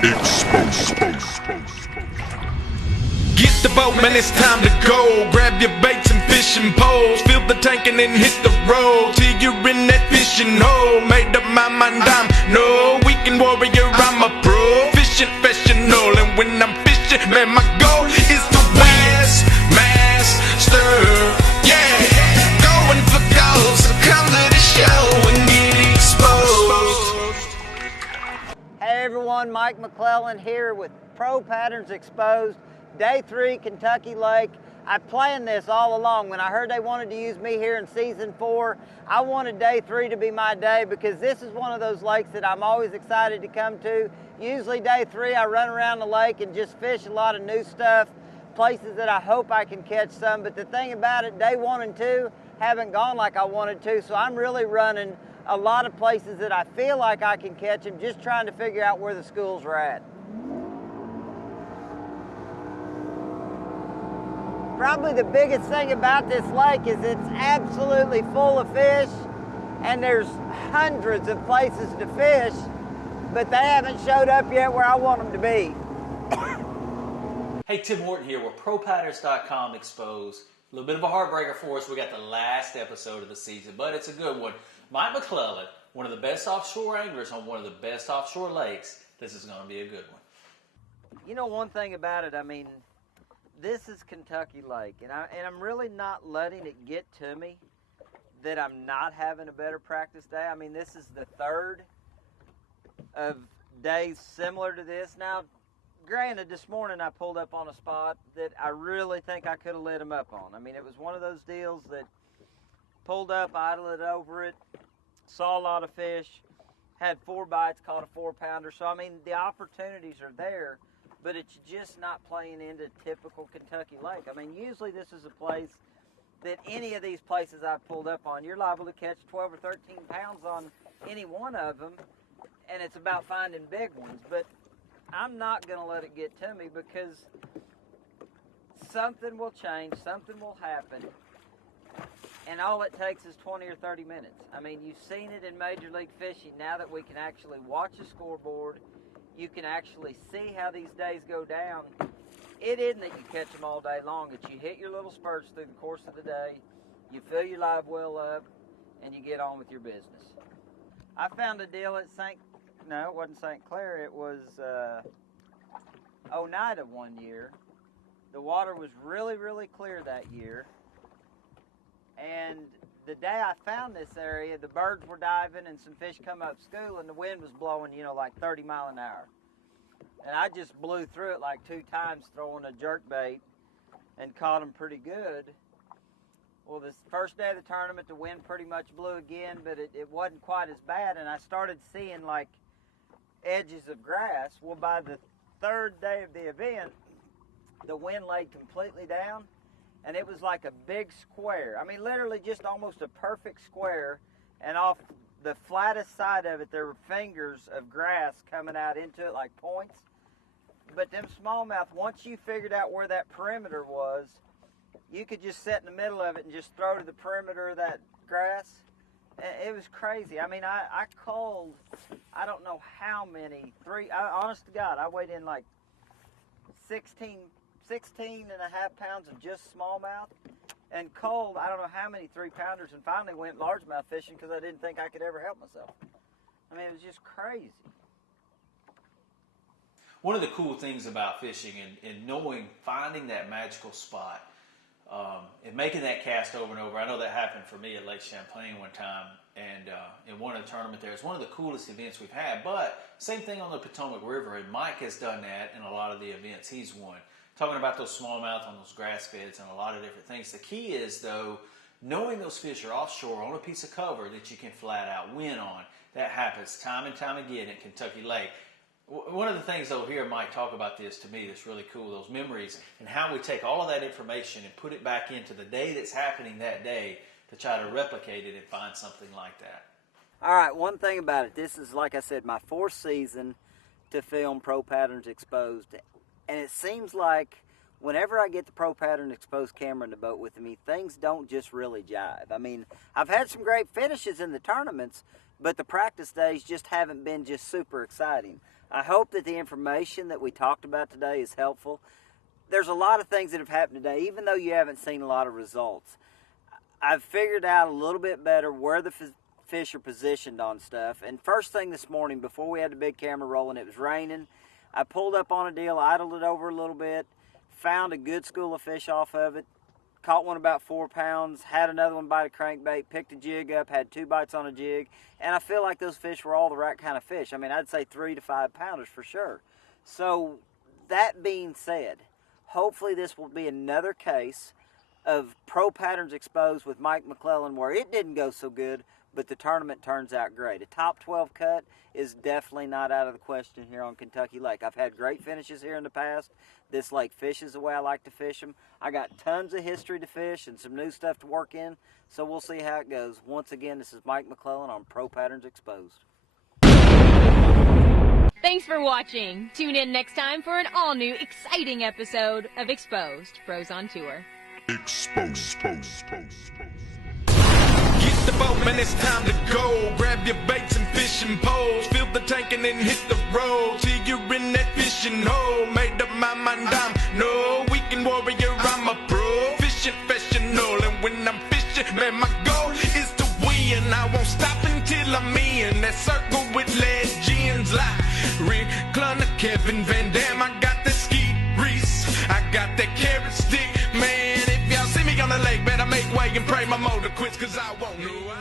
Get the boat, man, it's time to go. Grab your baits and fishing poles. Fill the tank and then hit the road till you're in that fishing hole. Made up my mind, I'm no weekend warrior, I'm a pro. Fishing professional, and when I'm fishing, man, my goal is to West Master. Yeah, going for gold, so come to the show and get exposed. Hey everyone, Mike McClelland here with Pro Patterns Exposed, Day 3, Kentucky Lake. I planned this all along. When I heard they wanted to use me here in Season 4, I wanted Day 3 to be my day because this is one of those lakes that I'm always excited to come to. Usually Day 3 I run around the lake and just fish a lot of new stuff, places that I hope I can catch some, but the thing about it, Day 1 and 2 haven't gone like I wanted to, so I'm really running a lot of places that I feel like I can catch them, just trying to figure out where the schools are at. Probably the biggest thing about this lake is it's absolutely full of fish, and there's hundreds of places to fish, but they haven't showed up yet where I want them to be. Hey, Tim Horton here with ProPatterns.com Exposed. A little bit of a heartbreaker for us. We got the last episode of the season, but it's a good one. Mike McClelland, one of the best offshore anglers on one of the best offshore lakes. This is going to be a good one. You know, one thing about it, I mean, this is Kentucky Lake, and I'm really not letting it get to me that I'm not having a better practice day. I mean, this is the third of days similar to this. Now, granted, this morning I pulled up on a spot that I really think I could have lit him up on. I mean, it was one of those deals that pulled up, idled over it, saw a lot of fish, had 4 bites, caught a 4-pounder. So, I mean, the opportunities are there, but it's just not playing into typical Kentucky Lake. I mean, usually this is a place that any of these places I've pulled up on, you're liable to catch 12 or 13 pounds on any one of them, and it's about finding big ones. But I'm not going to let it get to me because something will change, something will happen, and all it takes is 20 or 30 minutes. I mean, you've seen it in Major League Fishing. Now that we can actually watch a scoreboard, you can actually see how these days go down. It isn't that you catch them all day long. It's you hit your little spurts through the course of the day, you fill your live well up, and you get on with your business. I found a deal at no, it wasn't St. Clair. It was Oneida one year. The water was really, really clear that year. And the day I found this area, the birds were diving and some fish come up school, and the wind was blowing, you know, like 30 miles an hour. And I just blew through it like 2 times throwing a jerk bait and caught them pretty good. Well, this first day of the tournament, the wind pretty much blew again, but it wasn't quite as bad, and I started seeing like edges of grass. Well, by the 3rd day of the event, the wind laid completely down, and it was like a big square. I mean, literally just almost a perfect square, and off the flattest side of it, there were fingers of grass coming out into it like points. But them smallmouth, once you figured out where that perimeter was, you could just sit in the middle of it and just throw to the perimeter of that grass. It was crazy. I mean, I called, I don't know how many, honest to God, I weighed in like 16 and a half pounds of just smallmouth, and culled, I don't know how many 3-pounders, and finally went largemouth fishing because I didn't think I could ever help myself. I mean, it was just crazy. One of the cool things about fishing and knowing, finding that magical spot, and making that cast over and over. I know that happened for me at Lake Champlain one time, and in one of the tournament there. It's one of the coolest events we've had, but same thing on the Potomac River, and Mike has done that in a lot of the events he's won. Talking about those smallmouth on those grass beds and a lot of different things. The key is, though, knowing those fish are offshore on a piece of cover that you can flat out win on. That happens time and time again at Kentucky Lake. One of the things, though, here Mike talk about this to me that's really cool, those memories, and how we take all of that information and put it back into the day that's happening that day to try to replicate it and find something like that. All right, one thing about it, this is, like I said, my 4th season to film Pro Patterns Exposed, and it seems like whenever I get the Pro Patterns Exposed camera in the boat with me, things don't just really jive. I mean, I've had some great finishes in the tournaments, but the practice days just haven't been just super exciting. I hope that the information that we talked about today is helpful. There's a lot of things that have happened today, even though you haven't seen a lot of results. I've figured out a little bit better where the fish are positioned on stuff. And first thing this morning, before we had the big camera rolling, it was raining. I pulled up on a deal, idled it over a little bit, found a good school of fish off of it, caught one about 4 pounds, had another one bite a crankbait, picked a jig up, had 2 bites on a jig, and I feel like those fish were all the right kind of fish. I mean, I'd say 3 to 5 pounders for sure. So that being said, hopefully this will be another case of Pro Patterns Exposed with Mike McClelland where it didn't go so good, but the tournament turns out great. A top 12 cut is definitely not out of the question here on Kentucky Lake. I've had great finishes here in the past. This lake fishes the way I like to fish them. I got tons of history to fish and some new stuff to work in, so we'll see how it goes. Once again, this is Mike McClelland on Pro Patterns Exposed. Thanks for watching. Tune in next time for an all-new, exciting episode of Exposed, Pros on Tour. Exposed. Get the boat, man, it's time to go. Grab your baits and fishing poles. Fill the tank and then hit the road. Till you're in that fishing hole. Made up my mind, I'm no weekend warrior. I'm a pro fishing professional. And when I'm fishing, man, my goal is to win. I won't stop until I'm in that circle with legends like Rick Clunner, Kevin Van Dam. I got that Skeet Reese. I got that carrot stick, man. If y'all see me on the lake, better make way and pray my motor quits, cause I won't lose.